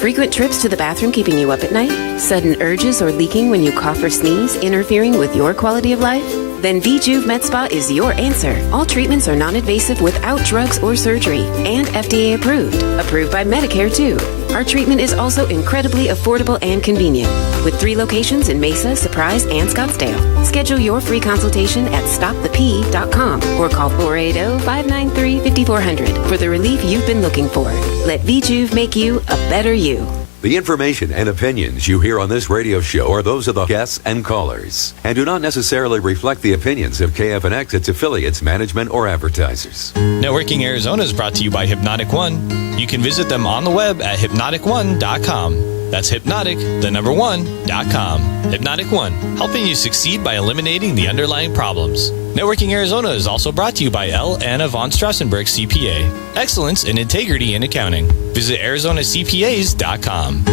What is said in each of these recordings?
Frequent trips to the bathroom keeping you up at night? Sudden urges or leaking when you cough or sneeze, interfering with your quality of life? Then V Juv Med Spa is your answer. All treatments are non-invasive without drugs or surgery and FDA approved. Approved by Medicare, too. Our treatment is also incredibly affordable and convenient. With 3 locations in Mesa, Surprise, and Scottsdale. Schedule your free consultation at stopthep.com or call 480-593-5400 for the relief you've been looking for. Let V Juv make you a better you. The information and opinions you hear on this radio show are those of the guests and callers and do not necessarily reflect the opinions of KFNX, its affiliates, management, or advertisers. Networking Arizona is brought to you by Hypnotic One. You can visit them on the web at hypnotic1.com. That's hypnotic1.com. Hypnotic One, helping you succeed by eliminating the underlying problems. Networking Arizona is also brought to you by L. Anna von Strassenberg CPA. Excellence in integrity in accounting. Visit ArizonaCPAs.com.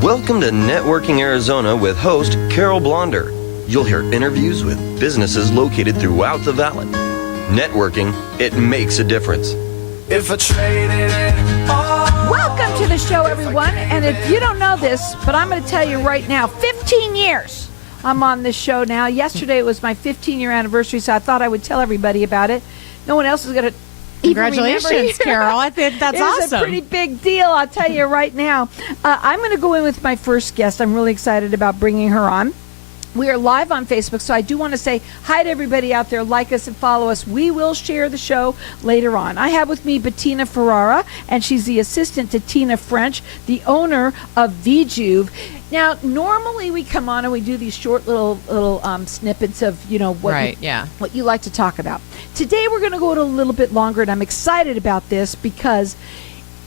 Welcome to Networking Arizona with host Carol Blonder. You'll hear interviews with businesses located throughout the valley. Networking, it makes a difference. If I traded it all. Welcome to the show, everyone. And if you don't know this, but I'm going to tell you right now, 15 years I'm on this show now. Yesterday was my 15-year anniversary, so I thought I would tell everybody about it. No one else is going to. Congratulations, Carol. I think that's awesome. It's a pretty big deal, I'll tell you right now. I'm going to go in with my first guest. I'm really excited about bringing her on. We are live on Facebook, so I do want to say hi to everybody out there. Like us and follow us. We will share the show later on. I have with me Bettina Ferrara, and she's the assistant to Tina French, the owner of V Juv. Now, normally we come on and we do these short little snippets of, what you like to talk about. Today we're going to go a little bit longer, and I'm excited about this because,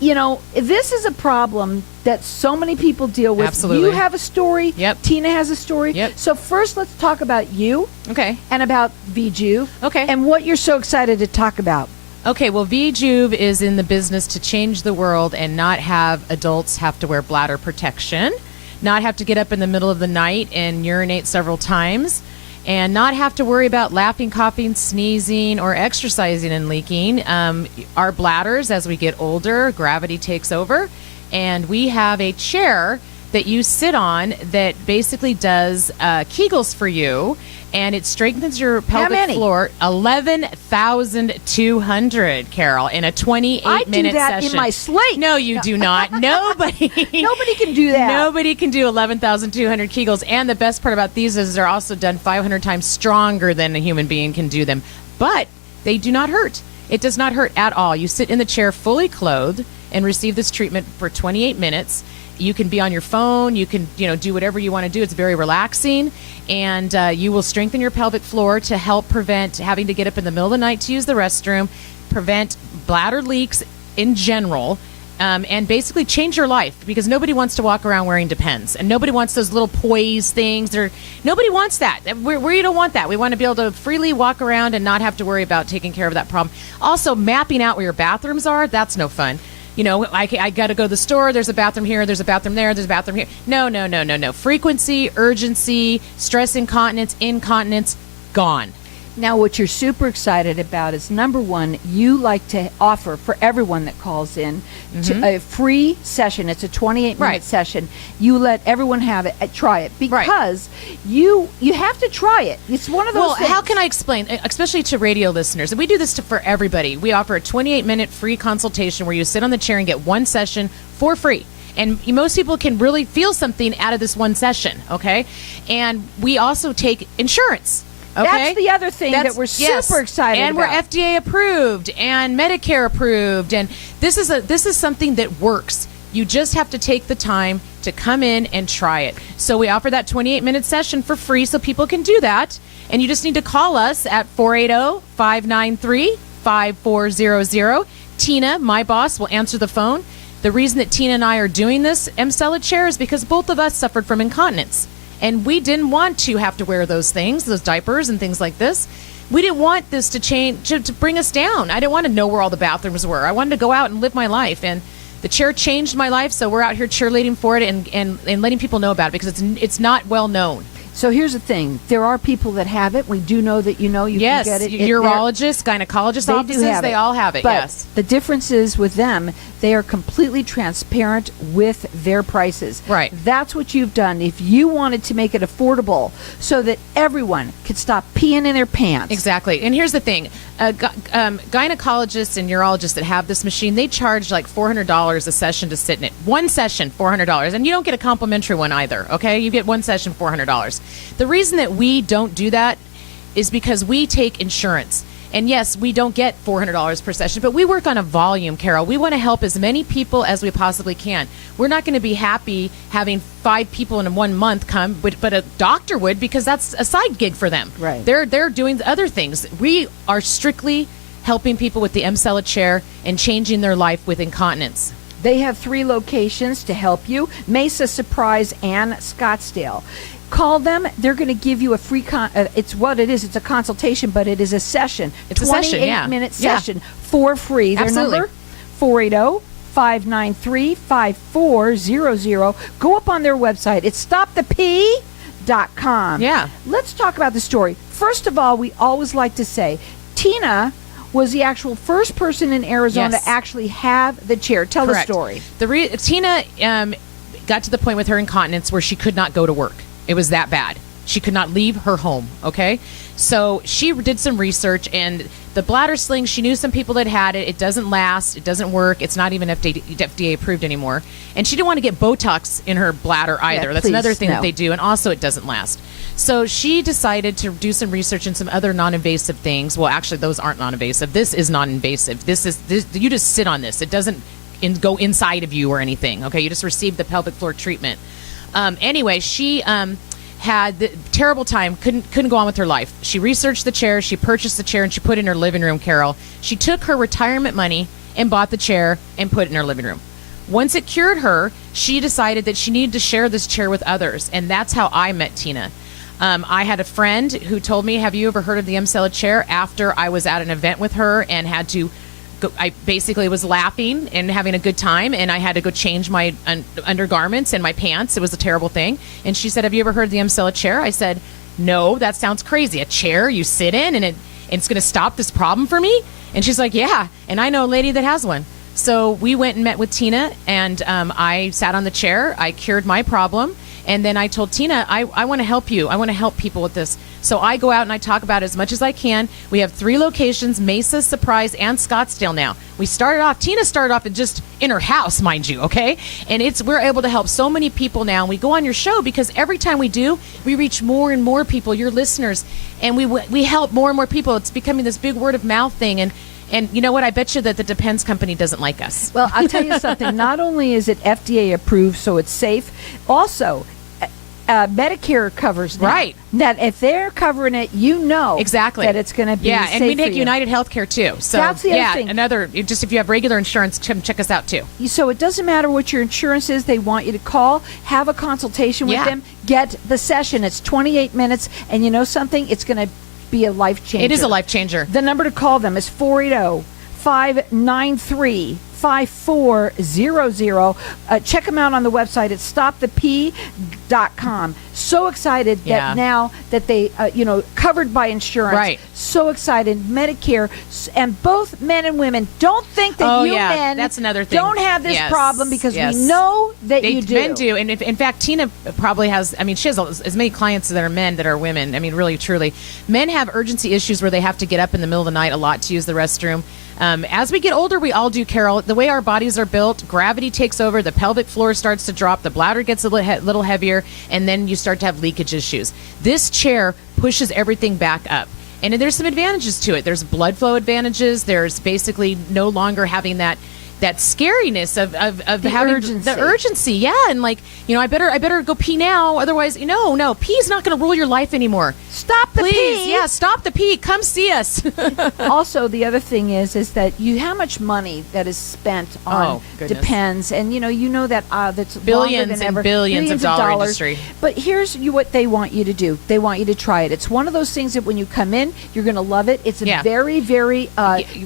this is a problem that so many people deal with. Absolutely. You have a story. Yep. Tina has a story. Yep. So first, let's talk about you. Okay. And about V Juv. Okay. And what you're so excited to talk about. Okay, well, V Juv is in the business to change the world and not have adults have to wear bladder protection, not have to get up in the middle of the night and urinate several times, and not have to worry about laughing, coughing, sneezing, or exercising and leaking. Our bladders, as we get older, gravity takes over, and we have a chair that you sit on that basically does Kegels for you, and it strengthens your pelvic floor. 11,200, Carol, in a 28-minute session. I do that in my sleep. No, you do not. Nobody can do that. Nobody can do 11,200 Kegels. And the best part about these is they're also done 500 times stronger than a human being can do them. But they do not hurt. It does not hurt at all. You sit in the chair fully clothed and receive this treatment for 28 minutes. You can be on your phone. You can, do whatever you want to do. It's very relaxing, and you will strengthen your pelvic floor to help prevent having to get up in the middle of the night to use the restroom, prevent bladder leaks in general, and basically change your life because nobody wants to walk around wearing Depends, and nobody wants those little poise things. Nobody wants that. We don't want that. We want to be able to freely walk around and not have to worry about taking care of that problem. Also, mapping out where your bathrooms are, that's no fun. I got to go to the store. There's a bathroom here. There's a bathroom there. There's a bathroom here. No. Frequency, urgency, stress incontinence, gone. Now, what you're super excited about is, number one, you like to offer for everyone that calls in to a free session. It's a 28-minute session. You let everyone have it, try it, because you have to try it. It's one of those things. How can I explain, especially to radio listeners? And we do this for everybody. We offer a 28-minute free consultation where you sit on the chair and get one session for free. And most people can really feel something out of this one session, okay? And we also take insurance. Okay. That's the other thing that we're super excited about. And we're FDA approved and Medicare approved. And this is something that works. You just have to take the time to come in and try it. So we offer that 28-minute session for free so people can do that. And you just need to call us at 480-593-5400. Tina, my boss, will answer the phone. The reason that Tina and I are doing this M-Stella chair is because both of us suffered from incontinence. And we didn't want to have to wear those things, those diapers and things like this. We didn't want this to change, to bring us down. I didn't want to know where all the bathrooms were. I wanted to go out and live my life. And the chair changed my life, so we're out here cheerleading for it and letting people know about it because it's not well known. So here's the thing. There are people that have it. We do know that you can get it. Urologists, gynecologists, They offices, do have they all have it, But yes. the difference is with them, they are completely transparent with their prices. Right. That's what you've done. If you wanted to make it affordable so that everyone could stop peeing in their pants. Exactly. And here's the thing. Gynecologists and urologists that have this machine, they charge like $400 a session to sit in it. One session, $400. And you don't get a complimentary one either, okay? You get one session, $400. The reason that we don't do that is because we take insurance. And yes, we don't get $400 per session, but we work on a volume, Carol. We want to help as many people as we possibly can. We're not going to be happy having 5 people in 1 month come, but a doctor would, because that's a side gig for them. Right. They're doing other things. We are strictly helping people with the M-Cella chair and changing their life with incontinence. They have 3 locations to help you: Mesa, Surprise, and Scottsdale. Call them. They're going to give you a free it's what it is. It's a consultation, but it is a session. It's a session, yeah. 28-minute Yeah. session for free. Their Absolutely. number, 480-593-5400. Go up on their website. It's stopthepee.com. Yeah. Let's talk about the story. First of all, we always like to say, Tina was the actual first person in Arizona Yes. to actually have the chair. Tell Correct. the story. Tina got to the point with her incontinence where she could not go to work. It was that bad. She could not leave her home, okay? So she did some research, and the bladder sling, she knew some people that had it. It doesn't last. It doesn't work. It's not even FDA approved anymore. And she didn't want to get Botox in her bladder either. Yeah, That's please, another thing no. that they do, and also it doesn't last. So she decided to do some research in some other non-invasive things. Well, actually, those aren't non-invasive. This is non-invasive. This you just sit on this. It doesn't go inside of you or anything, okay? You just receive the pelvic floor treatment. Anyway, she had the terrible time, couldn't go on with her life. She researched the chair, she purchased the chair, and she put it in her living room, Carol. She took her retirement money and bought the chair and put it in her living room. Once it cured her, she decided that she needed to share this chair with others, and that's how I met Tina. I had a friend who told me, have you ever heard of the M-Cella chair? After I was at an event with her and had to I basically was laughing and having a good time, and I had to go change my undergarments and my pants. It was a terrible thing. And she said, have you ever heard of the M-Cella chair? I said, no, that sounds crazy. A chair you sit in and it's going to stop this problem for me? And she's like, yeah. And I know a lady that has one. So we went and met with Tina, and I sat on the chair. I cured my problem. And then I told Tina, I want to help you. I want to help people with this. So I go out and I talk about it as much as I can. We have 3 locations, Mesa, Surprise, and Scottsdale now. Tina started off just in her house, mind you, okay? And we're able to help so many people now. And we go on your show because every time we do, we reach more and more people, your listeners, and we help more and more people. It's becoming this big word of mouth thing. And you know what? I bet you that the Depends company doesn't like us. Well, I'll tell you something. Not only is it FDA approved, so it's safe, also Medicare covers now. Right. That if they're covering it, you know exactly that it's going to be yeah, safe and we for take you. United Healthcare too. So that's the other thing. If you have regular insurance, check us out too. So it doesn't matter what your insurance is. They want you to call, have a consultation with them, get the session. It's 28 minutes, and you know something? It's going to be a life changer. It is a life changer. The number to call them is 480-593-5400. Check them out on the website at stopthepee.com. So excited that now that they, covered by insurance. Right. So excited. Medicare, and both men and women. Don't think that men that's another thing. don't have this Yes. problem, because Yes. we know that you do. Men do. And in fact, Tina probably has, she has as many clients that are men that are women. Really, truly. Men have urgency issues where they have to get up in the middle of the night a lot to use the restroom. As we get older, we all do, Carol. The way our bodies are built, gravity takes over, the pelvic floor starts to drop, the bladder gets a little heavier, and then you start to have leakage issues. This chair pushes everything back up. And there's some advantages to it. There's blood flow advantages. There's basically no longer having that scariness of having the urgency. Yeah. And I better go pee now. Otherwise, no, pee's not going to rule your life anymore. Stop the Please, pee. yeah, stop the pee. Come see us. Also, the other thing is that how much money that is spent on Depends, and you know that that's billions longer than and ever. billions of dollars industry. But here's what they want you to do. They want you to try it. It's one of those things that when you come in, you're going to love it. It's very, very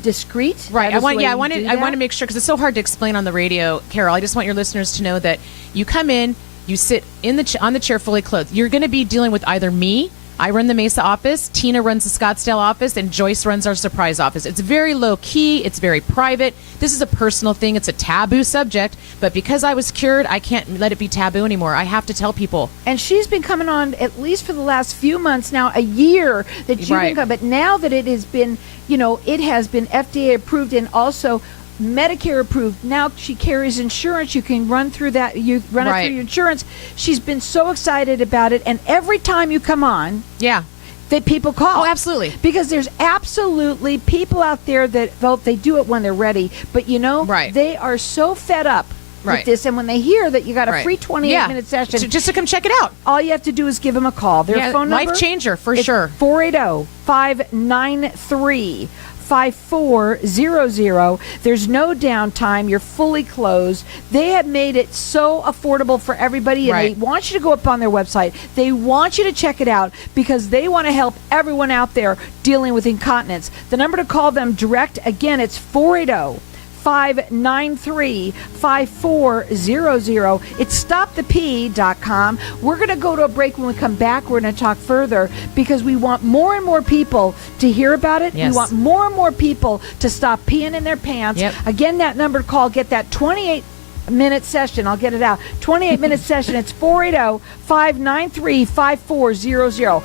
discreet. Right. I want to make sure, because it's so hard to explain on the radio, Carol. I just want your listeners to know that you come in, You sit on the chair fully clothed. You're going to be dealing with either me. I run the Mesa office, Tina runs the Scottsdale office, and Joyce runs our Surprise office. It's very low key. It's very private. This is a personal thing. It's a taboo subject. But because I was cured, I can't let it be taboo anymore. I have to tell people. And she's been coming on at least for the last few months now, a year that you've been coming. But now that it has been, it has been FDA approved and also Medicare approved. Now she carries insurance. You can run through that. You run it through your insurance. She's been so excited about it. And every time you come on, that people call. Oh, absolutely. Because there's absolutely people out there that vote. They do it when they're ready. But they are so fed up with this. And when they hear that you got a free 28-minute session, just to come check it out, all you have to do is give them a call. Their phone number, life changer for sure. 480-593. 5400. There's no downtime. You're fully closed. They have made it so affordable for everybody, and they want you to go up on their website. They want you to check it out because they want to help everyone out there dealing with incontinence. The number to call them direct, again, it's 480-593-5400. It's stopthep.com. We're going to go to a break. When we come back, we're going to talk further because we want more and more people to hear about it. Yes. We want more and more people to stop peeing in their pants. Yep. Again, that number to call, get that 28-minute session. I'll get it out. 28-minute session. It's 480-593-5400.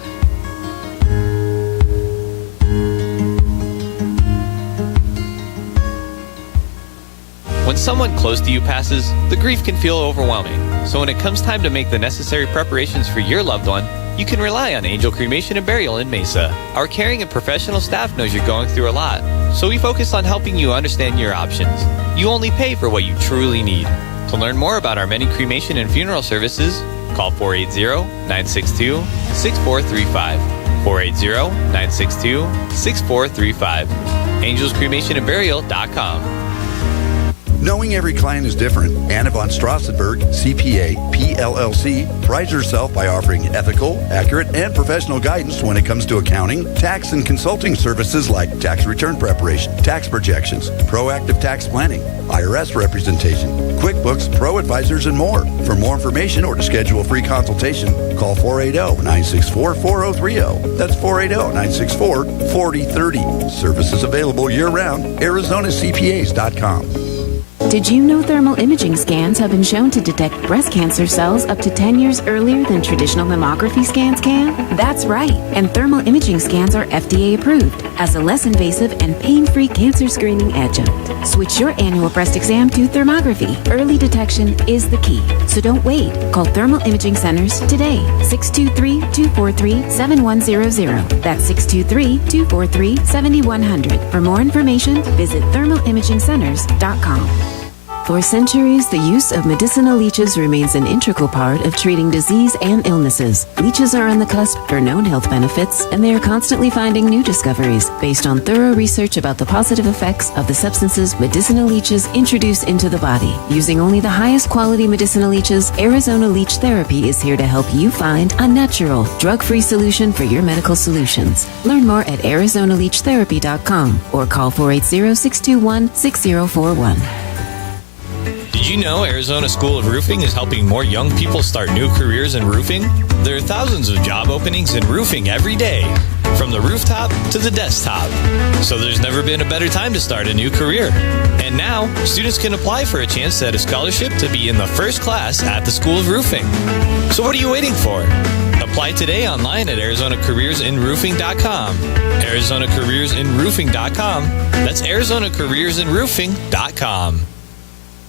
When someone close to you passes, the grief can feel overwhelming. So when it comes time to make the necessary preparations for your loved one, you can rely on Angel Cremation and Burial in Mesa. Our caring and professional staff knows you're going through a lot, so we focus on helping you understand your options. You only pay for what you truly need. To learn more about our many cremation and funeral services, call 480-962-6435. 480-962-6435. AngelsCremationandBurial.com. Knowing every client is different, Anna von Strassenberg, CPA, PLLC, prides herself by offering ethical, accurate, and professional guidance when it comes to accounting, tax, and consulting services like tax return preparation, tax projections, proactive tax planning, IRS representation, QuickBooks, Pro Advisors, and more. For more information or to schedule a free consultation, call 480-964-4030. That's 480-964-4030. Services available year-round. ArizonaCPAs.com. Did you know thermal imaging scans have been shown to detect breast cancer cells up to 10 years earlier than traditional mammography scans can? That's right, and thermal imaging scans are FDA approved as a less invasive and pain-free cancer screening adjunct. Switch your annual breast exam to thermography. Early detection is the key, so don't wait. Call Thermal Imaging Centers today, 623-243-7100. That's 623-243-7100. For more information, visit thermalimagingcenters.com. For centuries, the use of medicinal leeches remains an integral part of treating disease and illnesses. Leeches are on the cusp for known health benefits, and they are constantly finding new discoveries based on thorough research about the positive effects of the substances medicinal leeches introduce into the body. Using only the highest quality medicinal leeches, Arizona Leech Therapy is here to help you find a natural, drug-free solution for your medical solutions. Learn more at ArizonaLeechTherapy.com or call 480-621-6041. Did you know Arizona School of Roofing is helping more young people start new careers in roofing? There are thousands of job openings in roofing every day, from the rooftop to the desktop. So there's never been a better time to start a new career. And now, students can apply for a chance at a scholarship to be in the first class at the School of Roofing. So what are you waiting for? Apply today online at ArizonaCareersInRoofing.com. ArizonaCareersInRoofing.com. That's ArizonaCareersInRoofing.com.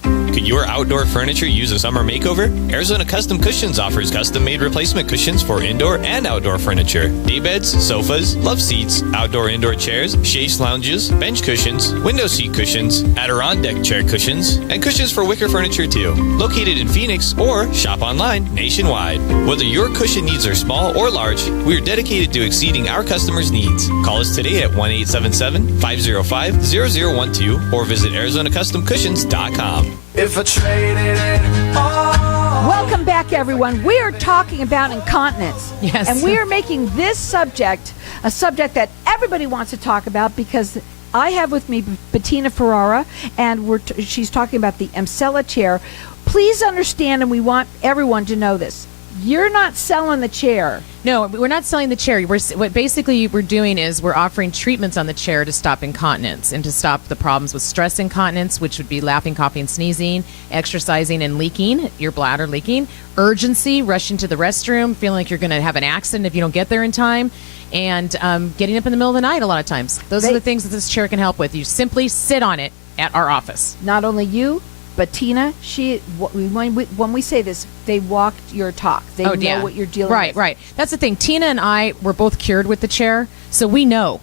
Could your outdoor furniture use a summer makeover? Arizona Custom Cushions offers custom-made replacement cushions for indoor and outdoor furniture. Daybeds, sofas, love seats, outdoor-indoor chairs, chaise lounges, bench cushions, window seat cushions, Adirondack chair cushions, and cushions for wicker furniture too. Located in Phoenix or shop online nationwide. Whether your cushion needs are small or large, we are dedicated to exceeding our customers' needs. Call us today at 1-877-505-0012 or visit ArizonaCustomCushions.com. If I traded it all. Welcome back, everyone. We are talking about incontinence. Yes. And we are making this subject a subject that everybody wants to talk about because I have with me Bettina Ferrara, and she's talking about the Emsella chair. Please understand, and we want everyone to know this. You're not selling the chair. No, we're not selling the chair. What basically we're doing is we're offering treatments on the chair to stop incontinence and to stop the problems with stress incontinence, which would be laughing, coughing, sneezing, exercising, and leaking, your bladder leaking, urgency, rushing to the restroom, feeling like you're going to have an accident if you don't get there in time, and getting up in the middle of the night a lot of times. Those are the things that this chair can help with. You simply sit on it at our office. Not only you, but Tina, when we say this, they walked your talk. They know what you're dealing with. Right. That's the thing. Tina and I were both cured with the chair, so we know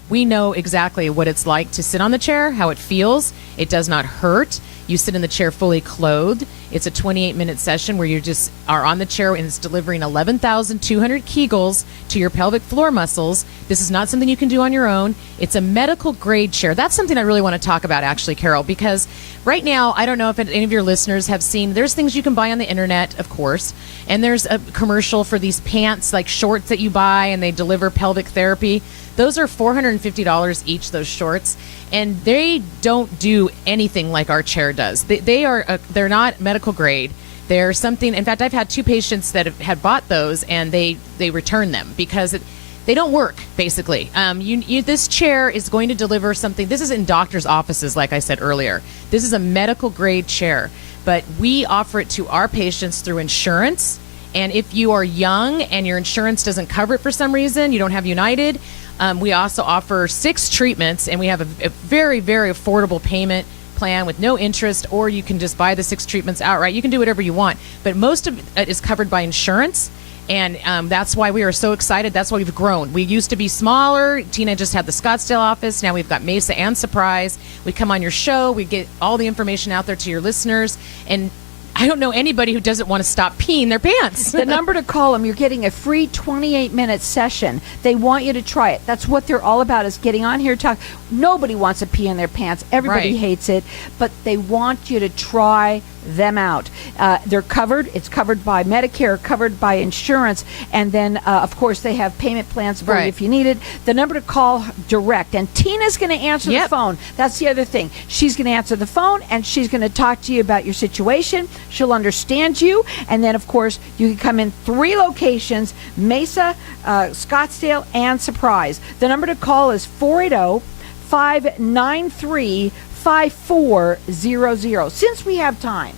exactly what it's like to sit on the chair, how it feels. It does not hurt. You sit in the chair fully clothed. It's a 28-minute session where you just are on the chair and it's delivering 11,200 Kegels to your pelvic floor muscles. This is not something you can do on your own. It's a medical grade chair. That's something I really want to talk about, actually, Carol, because right now, I don't know if any of your listeners have seen, there's things you can buy on the internet, of course, and there's a commercial for these pants, like shorts that you buy, and they deliver pelvic therapy. Those are $450 each, those shorts, and they don't do anything like our chair does. They're not medical grade. They're something. In fact, I've had 2 patients that had bought those, and they return them because they don't work. Basically, this chair is going to deliver something. This is in doctors' offices, like I said earlier. This is a medical grade chair, but we offer it to our patients through insurance. And if you are young and your insurance doesn't cover it for some reason, you don't have United. We also offer 6 treatments, and we have a very, very affordable payment plan with no interest, or you can just buy the 6 treatments outright. You can do whatever you want, but most of it is covered by insurance, and that's why we are so excited. That's why we've grown. We used to be smaller. Tina just had the Scottsdale office. Now we've got Mesa and Surprise. We come on your show. We get all the information out there to your listeners, and I don't know anybody who doesn't want to stop peeing their pants. The number to call them, you're getting a free 28-minute session. They want you to try it. That's what they're all about, is getting on here, talk. Nobody wants to pee in their pants. Everybody hates it, but they want you to try them out. They're covered. It's covered by Medicare, covered by insurance, and then, of course, they have payment plans for you if you need it. The number to call direct, and Tina's going to answer the phone. That's the other thing. She's going to answer the phone, and she's going to talk to you about your situation. She'll understand you, and then, of course, you can come in 3 locations: Mesa, Scottsdale, and Surprise. The number to call is 480-593-5400. Since we have time,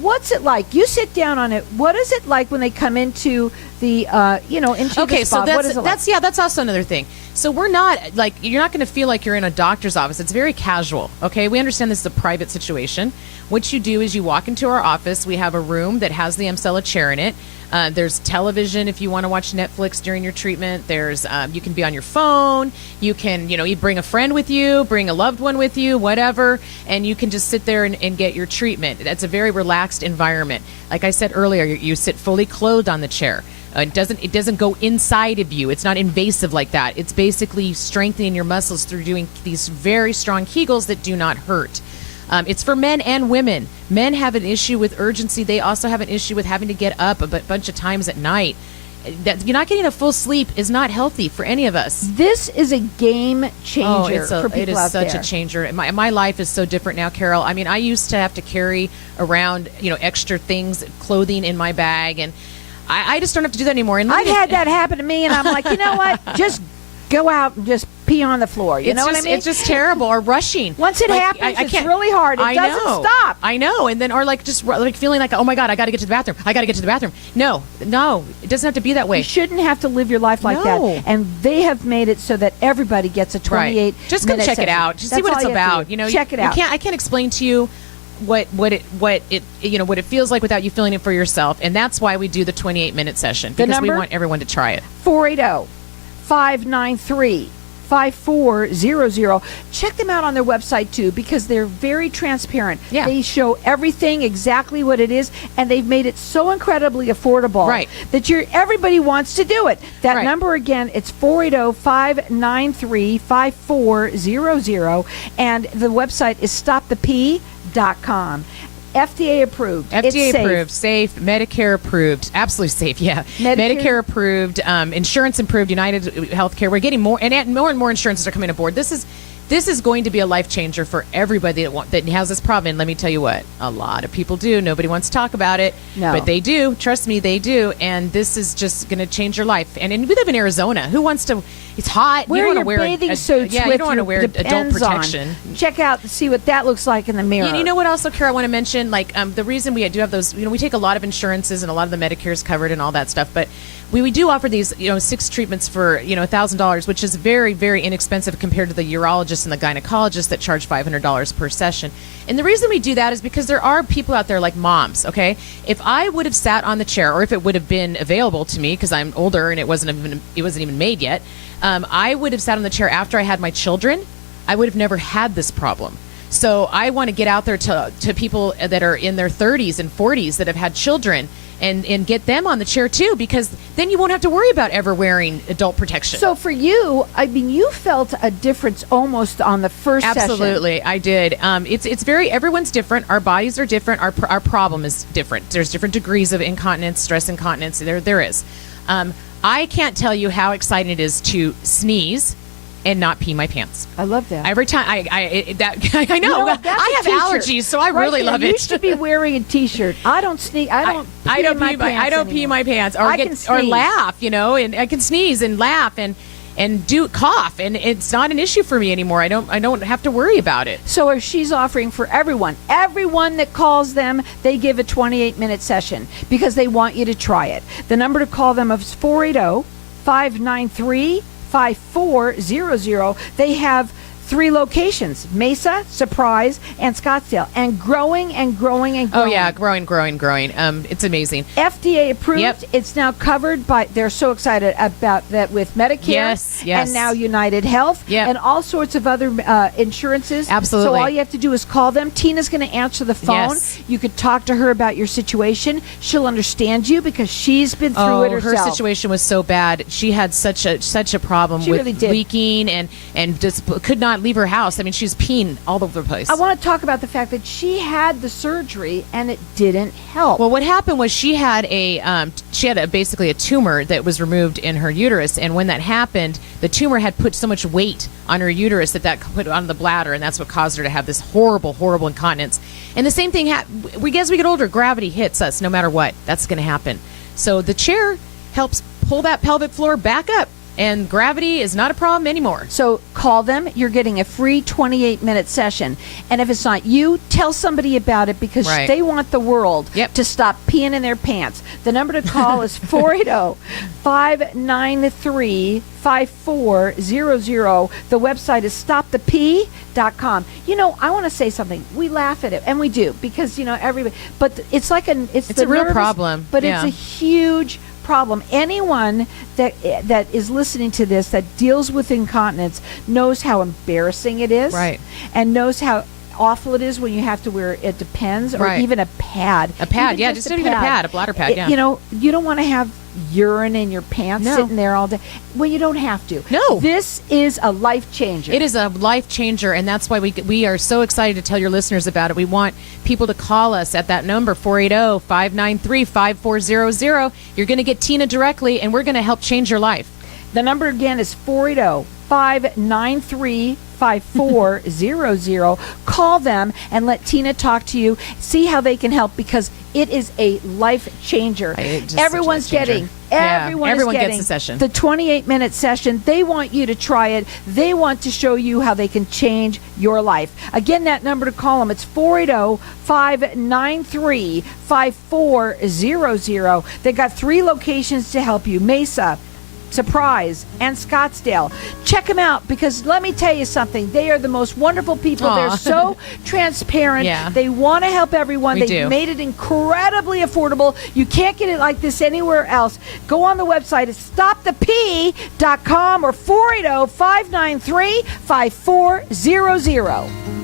what's it like? You sit down on it. What is it like when they come into the into the spa? What is it like? That's also another thing. So we're not you're not going to feel like you're in a doctor's office. It's very casual. Okay, we understand this is a private situation. What you do is you walk into our office. We have a room that has the Emsella chair in it. There's television if you want to watch Netflix during your treatment. There's you can be on your phone. You can you bring a friend with you, bring a loved one with you, whatever, and you can just sit there and get your treatment. That's a very relaxed environment. Like I said earlier, you sit fully clothed on the chair. It doesn't go inside of you. It's not invasive like that. It's basically strengthening your muscles through doing these very strong Kegels that do not hurt. It's for men and women. Men have an issue with urgency. They also have an issue with having to get up a bunch of times at night. You're not getting a full sleep is not healthy for any of us. This is a game changer for people it is out such there. a changer. My life is so different now, Carol. I mean, I used to have to carry around extra things, clothing in my bag, and I just don't have to do that anymore. And I've had that happen to me, and I'm like, you know what? Just go out and just pee on the floor. You know what I mean? It's just terrible. Or rushing. Once it happens, it's really hard. It doesn't stop. I know. And then, or just feeling like, oh my God, I got to get to the bathroom. I got to get to the bathroom. No, it doesn't have to be that way. You shouldn't have to live your life like that. And they have made it so that everybody gets a 28. Just go check it out. Just see what it's about. Check it out. I can't explain to you what it feels like without you feeling it for yourself. And that's why we do the 28-minute session, because we want everyone to try it. 480-593-5400. Check them out on their website too, because they're very transparent. They show everything exactly what it is, and they've made it so incredibly affordable that everybody wants to do it. That number again, it's 480-593-5400, and the website is stopthepee.com. FDA approved. FDA approved, safe, Medicare approved, absolutely safe. Yeah, Medicare approved, insurance approved, United Healthcare. We're getting more, and more insurances are coming aboard. This this is going to be a life changer for everybody that has this problem. And let me tell you what, a lot of people do. Nobody wants to talk about it, but they do. Trust me, they do. And this is just going to change your life. And we live in Arizona. Who wants to? It's hot. Wear you your wear bathing suits. Yeah, you don't want to wear adult Depends protection. on. Check out, see what that looks like in the mirror. You know what else, Kara, I want to mention? Like the reason we do have those, we take a lot of insurances and a lot of the Medicare is covered and all that stuff, but we do offer these, 6 treatments for, $1,000, which is very, very inexpensive compared to the urologist and the gynecologist that charge $500 per session. And the reason we do that is because there are people out there like moms, okay? If I would have sat on the chair, or if it would have been available to me, because I'm older and it wasn't even made yet, I would have sat on the chair after I had my children. I would have never had this problem. So I want to get out there to people that are in their 30s and 40s that have had children and get them on the chair too, because then you won't have to worry about ever wearing adult protection. So for you, I mean, you felt a difference almost on the first session. Absolutely, I did. It's very, everyone's different. Our bodies are different. Our problem is different. There's different degrees of incontinence, stress incontinence. There is. I can't tell you how exciting it is to sneeze and not pee my pants. I love that. Every time I know. You know what? That's I a have t-shirt. allergies, so I Right really there. love You it. should be wearing a T-shirt. I don't sneeze. I don't pee my pants, or I can or sneeze. laugh, and I can sneeze and laugh and do cough, and it's not an issue for me anymore. I don't have to worry about it. So she's offering for everyone that calls them, they give a 28-minute session because they want you to try it. The number to call them is 480-593-5400. They have 3 locations: Mesa, Surprise, and Scottsdale, and growing and growing and growing. Oh yeah, growing. It's amazing. FDA approved. Yep. It's now covered by. They're so excited about that with Medicare. Yes. And now United Health. Yep. And all sorts of other insurances. Absolutely. So all you have to do is call them. Tina's going to answer the phone. Yes. You could talk to her about your situation. She'll understand you because she's been through it herself. Her situation was so bad. She had such a problem She with really did. leaking and just could not leave her house. I mean, she's peeing all over the place. I want to talk about the fact that she had the surgery and it didn't help. Well, what happened was she had basically a tumor that was removed in her uterus, and when that happened, the tumor had put so much weight on her uterus that put on the bladder, and that's what caused her to have this horrible incontinence. And the same thing as we get older, gravity hits us no matter what. That's going to happen. So the chair helps pull that pelvic floor back up, and gravity is not a problem anymore. So call them. You're getting a free 28-minute session. And if it's not you, tell somebody about it because Right. they want the world Yep. to stop peeing in their pants. The number to call is 480-593-5400. The website is stopthepee.com. I want to say something. We laugh at it, and we do, because, everybody. But it's like it's a real nervous, problem. But Yeah. it's a huge problem. Anyone that is listening to this that deals with incontinence knows how embarrassing it is, Right. and knows how awful it is when you have to wear it depends or Right. even a pad. A pad, Even yeah, just even a pad, a bladder pad, yeah. You don't want to have urine in your pants No. sitting there all day. Well, you don't have to. No. This is a life changer. It is a life changer, and that's why we are so excited to tell your listeners about it. We want people to call us at that number, 480-593-5400. You're going to get Tina directly, and we're going to help change your life. The number again is 480-593-5400. Call them and let Tina talk to you. See how they can help, because it is a life changer. Everyone's getting. Everyone gets a session. The 28-minute session. They want you to try it. They want to show you how they can change your life. Again, that number to call them, it's 480-593-5400. They got 3 locations to help you: Mesa, Surprise, and Scottsdale. Check them out, because let me tell you something. They are the most wonderful people. Aw. They're so transparent. Yeah. They want to help everyone. We They've do. made it incredibly affordable. You can't get it like this anywhere else. Go on the website. It's stopthepee.com or 480-593-5400.